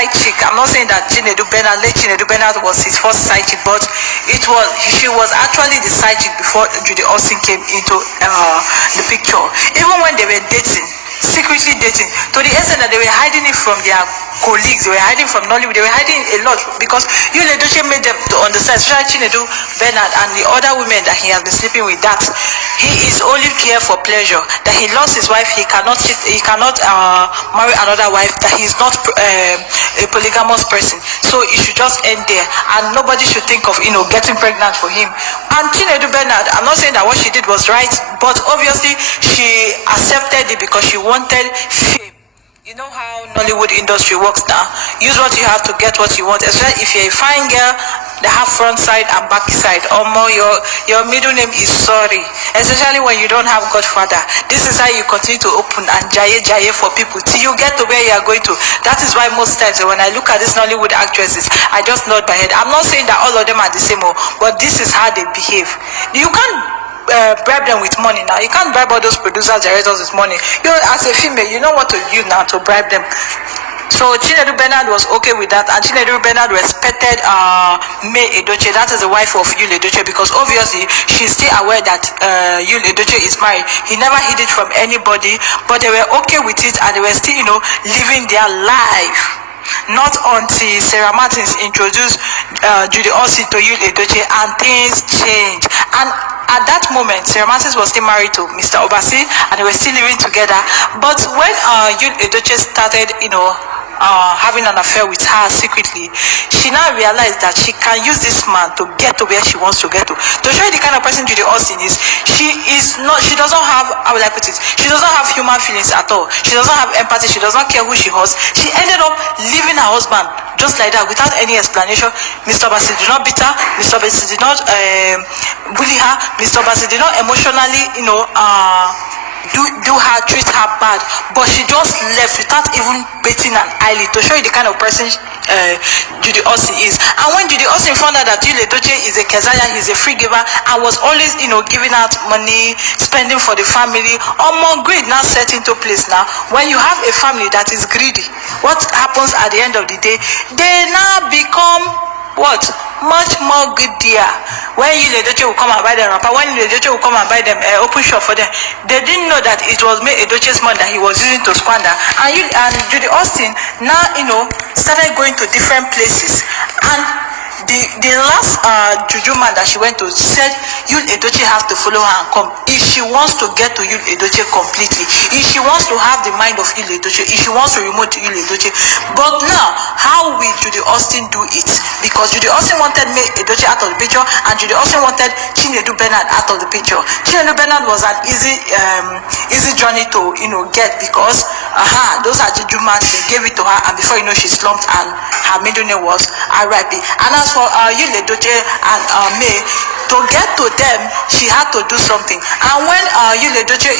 side chick. I'm not saying that Chinedu Bernard was his first side chick, but she was actually the side chick before Judy Austin came into the picture. Even when they were dating, secretly dating, to the extent that they were hiding it from their colleagues, they were hiding from Nollywood, they were hiding a lot because Edochie made them to understand, especially Chinedu Bernard and the other women that he has been sleeping with, that he is only here for pleasure, that he lost his wife, he cannot marry another wife, that he's not a polygamous person, so it should just end there and nobody should think of getting pregnant for him. And Chinedu Bernard, I'm not saying that what she did was right, but obviously she accepted it because she wanted fame. You know how Nollywood industry works now. Use what you have to get what you want. Especially if you're a fine girl that have front side and back side. Or more, your middle name is sorry. Especially when you don't have Godfather. This is how you continue to open and jaye for people till you get to where you are going to. That is why most times when I look at these Nollywood actresses, I just nod my head. I'm not saying that all of them are the same, but this is how they behave. You can't bribe them with money now. You can't bribe all those producers, directors with money. You, as a female, you know what to use now to bribe them. So Chinedu Bernard was okay with that, and Chinedu Bernard respected May Edochie. That is the wife of Yul Edochie, because obviously she's still aware that Yul Edochie is married. He never hid it from anybody, but they were okay with it, and they were still, living their life. Not until Sarah Martins introduced Judy Austin to Yul Edochie and things changed. And at that moment, Sarah Martins was still married to Mr. Obasi and they were still living together. But when Yul Edochie started, having an affair with her secretly, she now realized that she can use this man to get to where she wants to get to. To show you the kind of person Judy Austin is, she doesn't have, how will I put it, she doesn't have human feelings at all. She doesn't have empathy, she does not care who she hurts. She ended up leaving her husband just like that without any explanation. Mr. Obasi did not beat her, Mr. Obasi did not bully her, Mr. Obasi did not emotionally, treat her bad, but she just left without even batting an eyelid, to show you the kind of person Judy Austin is. And when Judy Austin found out that Yul Edochie is a Kezaya, he's a free giver, and was always giving out money, spending for the family, more greed now set into place. Now when you have a family that is greedy, what happens at the end of the day? They now become what? Much more greedier. When Yul Edochie will come and buy them wrapper, when Yul Edochie will come and buy them open shop for them, they didn't know that it was May Edochie's money that he was using to squander. And Judy Austin now started going to different places, and the last juju man that she went to said Yul Edochie has to follow her and come if she wants to get to Yul Edochie completely, if she wants to have the mind of Yul Edochie, if she wants to remote Yul Edochie. But now, how will Judy Austin do it? Because Judy Austin wanted May Edochie out of the picture, and Judy Austin wanted Chinedu Bernard out of the picture. Chinedu Bernard was an easy journey to get, because those are juju man, they gave it to her, and before she slumped, and her middle name was R.I.P. And as for Yul Edochie and May, to get to them, she had to do something. And when Yul Edochie,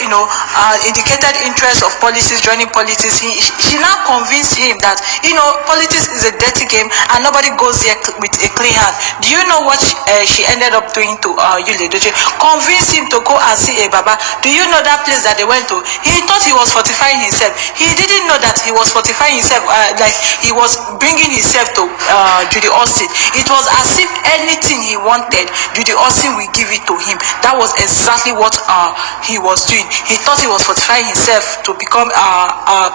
indicated interest of politics, joining politics, she now convinced him that, politics is a dirty game and nobody goes there with a clean hand. Do you know what she ended up doing to Yul Edochie? Convinced him to go and see a Baba. Do you know that place that they went to? He thought he was fortifying himself. He didn't know that he was fortifying himself, like he was bringing himself to Judy Austin. It was as if anything he wanted, Judy Austin will give it to him. That was exactly what he was doing. He thought he was fortifying himself to become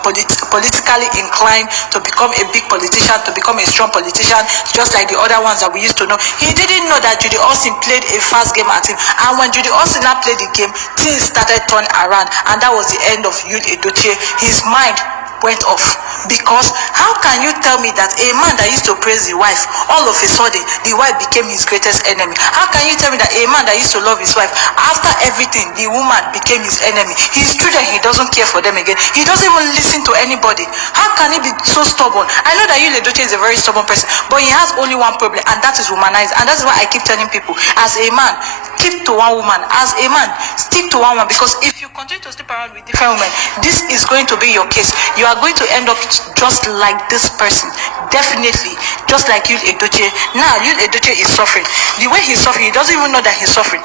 politically inclined, to become a big politician, to become a strong politician, just like the other ones that we used to know. He didn't know that Judy Austin played a fast game at him. And when Judy Austin now played the game, things started turning around, and that was the end of Yul Edochie. His mind went off, because how can you tell me that a man that used to praise the wife, all of a sudden the wife became his greatest enemy? How can you tell me that a man that used to love his wife, after everything the woman became his enemy? His children, he doesn't care for them again, he doesn't even listen to anybody. How can he be so stubborn? I know that Yul Edochie is a very stubborn person, but he has only one problem, and that is womanize. And that's why I keep telling people, as a man, keep to one woman. As a man, stick to one woman, because if you continue to sleep around with different women, this is going to be your case. You are going to end up just like this person, definitely, just like Yul Edochie. Now Yul Edochie is suffering. The way he's suffering, he doesn't even know that he's suffering,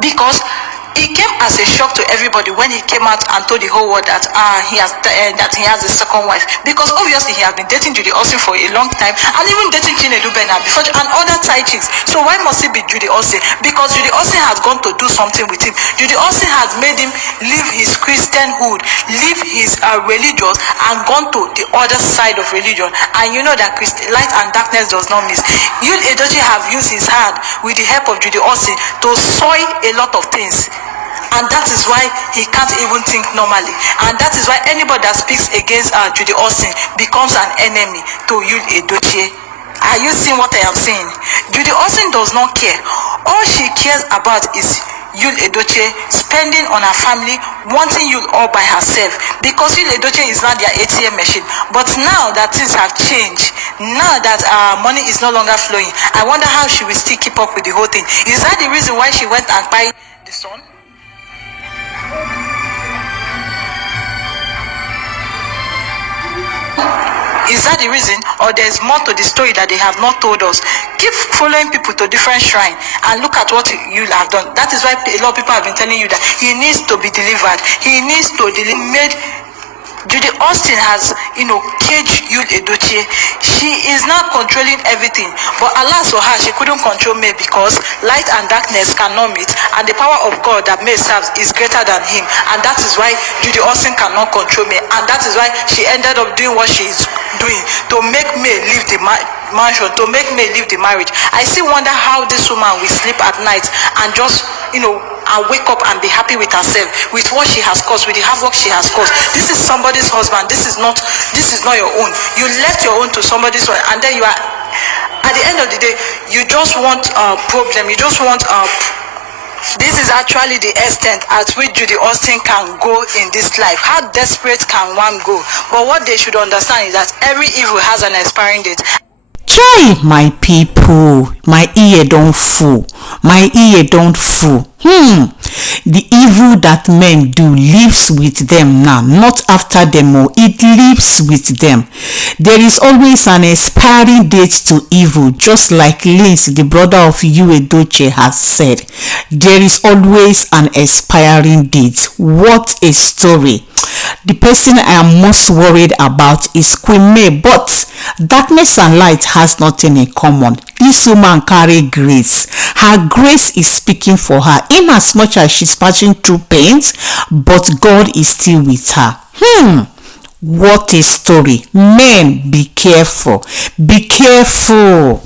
because It came as a shock to everybody when he came out and told the whole world that he has a second wife, because obviously he has been dating Judy Austin for a long time, and even dating Chinedu Bena before, and other side chicks. So why must it be Judy Austin? Because Judy Austin has gone to do something with him. Judy Austin has made him leave his Christianhood, leave his religious, and gone to the other side of religion. And you know that light and darkness does not mix. You Edochie have used his hand with the help of Judy Austin to soil a lot of things. And that is why he can't even think normally. And that is why anybody that speaks against Judy Austin becomes an enemy to you, Edochie. Are you seeing what I am saying? Judy Austin does not care. All she cares about is Yul Edochie spending on her family, wanting Yul all by herself, because Yul Edochie is not their ATM machine. But now that things have changed, now that money is no longer flowing, I wonder how she will still keep up with the whole thing. Is that the reason why she went and buy the son? Is that the reason, or there's more to the story that they have not told us? Keep following people to different shrine and look at what you have done. That is why a lot of people have been telling you that he needs to be delivered. He needs to made. Judy Austin has, caged Yul Edochie. She is now controlling everything. But alas for her, she couldn't control May, because light and darkness cannot meet, and the power of God that May serves is greater than him. And that is why Judy Austin cannot control May. And that is why she ended up doing what she is doing to make May leave the mansion, to make May leave the marriage. I still wonder how this woman will sleep at night and just, and wake up and be happy with herself, with what she has caused, with the havoc she has caused. This is somebody's husband. This is not your own. You left your own to somebody's one, and then you are, at the end of the day, you just want a problem. You just want this is actually the extent at which Judy Austin can go in this life. How desperate can one go? But what they should understand is that every evil has an expiring date. Chai, my people, my ear don't fool. My ear don't fool. The evil that men do lives with them now, not after them. It lives with them. There is always an expiring date to evil, just like Linz, the brother of Edochie, has said. There is always an expiring date. What a story. The person I am most worried about is Queen May, but darkness and light has nothing in common. This woman carries grace. Her grace is speaking for her, in as much as she's passing through pains, but God is still with her. What a story. Men, be careful. Be careful.